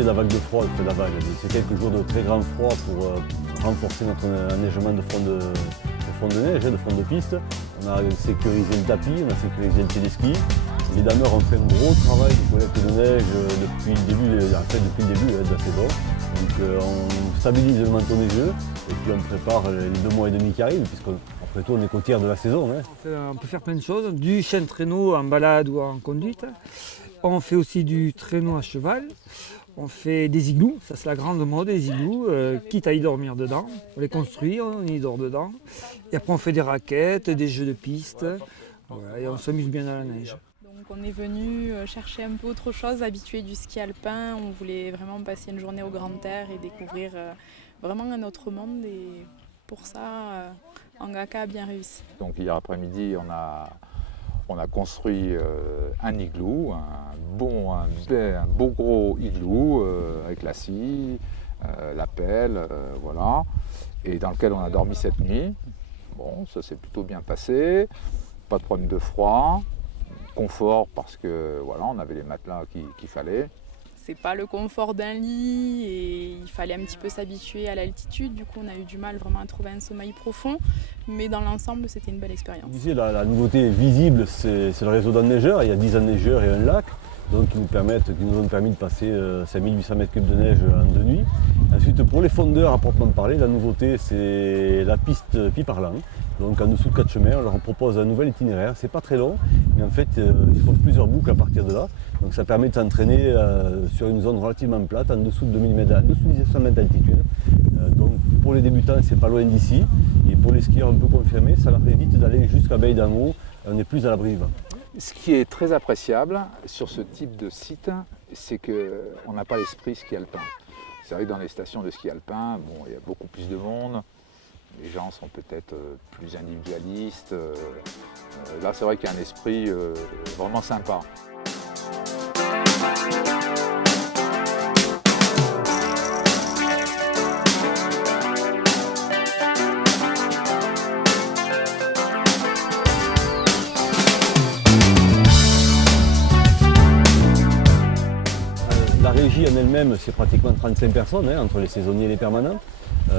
profiter de la vague de froid, c'est quelques jours de très grand froid pour renforcer notre enneigement de front de neige, de front de piste. On a sécurisé le tapis, on a sécurisé le téléski. Les dameurs ont fait un gros travail de collecte de neige depuis le début de la saison. Donc on stabilise le manteau neigeux et puis on prépare les 2 mois et demi qui arrivent, puisqu'après tout on est qu'au tiers de la saison. Hein. On peut faire plein de choses, du chien de traîneau en balade ou en conduite. On fait aussi du traîneau à cheval. On fait des igloos, ça c'est la grande mode, des igloos, quitte à y dormir dedans. On les construit, on y dort dedans. Et après on fait des raquettes, des jeux de piste, voilà, et on s'amuse bien dans la neige. Donc on est venu chercher un peu autre chose, habitué du ski alpin. On voulait vraiment passer une journée au grand air et découvrir vraiment un autre monde. Et pour ça, Angaka a bien réussi. Donc hier après-midi, on a construit un igloo, un beau gros igloo avec la scie, la pelle, voilà, et dans lequel on a dormi cette nuit. Bon, ça s'est plutôt bien passé, pas de problème de froid, confort parce que voilà, on avait les matelas qu'il fallait. C'est pas le confort d'un lit et il fallait un petit peu s'habituer à l'altitude. Du coup, on a eu du mal vraiment à trouver un sommeil profond. Mais dans l'ensemble, c'était une belle expérience. La nouveauté visible, c'est le réseau d'enneigeurs. Il y a 10 enneigeurs et un lac, donc qui nous ont permis de passer 5800 m3 de neige en 2 nuits. Ensuite, pour les fondeurs à proprement parler, la nouveauté, c'est la piste Piparlan. Donc en dessous de 4 chemins, on leur propose un nouvel itinéraire. C'est pas très long, mais en fait, ils font plusieurs boucles à partir de là. Donc ça permet de s'entraîner sur une zone relativement plate, en dessous de 1700 mètres d'altitude. Donc pour les débutants, c'est pas loin d'ici. Et pour les skieurs un peu confirmés, ça leur évite d'aller jusqu'à Baie d'en Haut. On est plus à l'abri. Ce qui est très appréciable sur ce type de site, c'est qu'on n'a pas l'esprit ski alpin. C'est vrai que dans les stations de ski alpin, bon, il y a beaucoup plus de monde. Les gens sont peut-être plus individualistes. Là, c'est vrai qu'il y a un esprit vraiment sympa. La régie en elle-même, c'est pratiquement 35 personnes, hein, entre les saisonniers et les permanents.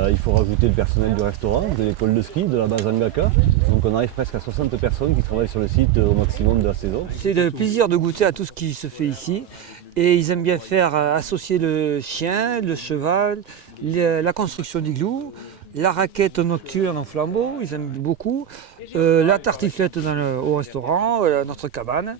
Il faut rajouter le personnel du restaurant, de l'école de ski, de la base Angaka. Donc on arrive presque à 60 personnes qui travaillent sur le site au maximum de la saison. C'est le plaisir de goûter à tout ce qui se fait ici. Et ils aiment bien faire associer le chien, le cheval, la construction d'igloo, la raquette nocturne en flambeau, ils aiment beaucoup, la tartiflette au restaurant, notre cabane.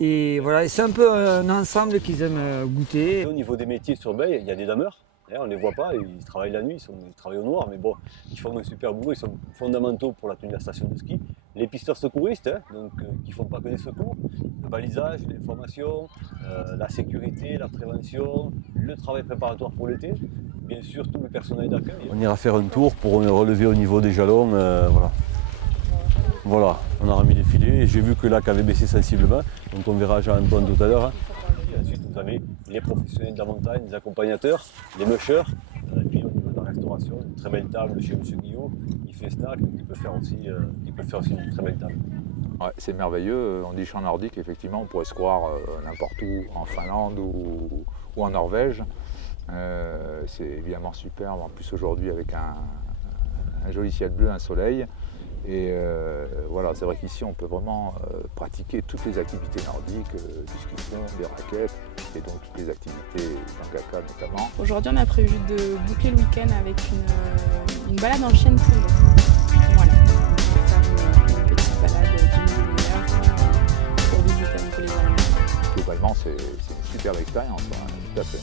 Et voilà, c'est un peu un ensemble qu'ils aiment goûter. Au niveau des métiers sur Baie, il y a des dameurs. On ne les voit pas, ils travaillent la nuit, ils travaillent au noir, mais bon, ils font un super boulot, ils sont fondamentaux pour la tenue de la station de ski. Les pisteurs secouristes, donc, qui ne font pas que des secours, le balisage, l'information, la sécurité, la prévention, le travail préparatoire pour l'été, bien sûr tout le personnel d'accueil. On ira faire un tour pour relever au niveau des jalons, voilà. Voilà, on a remis les filets et j'ai vu que le lac avait baissé sensiblement, donc on verra Jean-Antoine tout à l'heure. Et ensuite, vous avez les professionnels de la montagne, les accompagnateurs, les mushers, et puis au niveau de la restauration, une très belle table chez M. Guillot, il fait snack, il peut faire aussi une très belle table. Ouais, c'est merveilleux, on dit champ nordique, effectivement, on pourrait se croire n'importe où, en Finlande ou en Norvège. C'est évidemment superbe, en plus aujourd'hui avec un joli ciel bleu, un soleil. Et voilà, c'est vrai qu'ici on peut vraiment pratiquer toutes les activités nordiques, du ski de fond, des raquettes et donc toutes les activités d'Angaka notamment. Aujourd'hui on a prévu de boucler le week-end avec une balade en chien de traîneau. Voilà, on va faire une petite balade d'une demi-heure pour visiter un peu les animaux. Globalement c'est une superbe expérience, hein, tout à fait.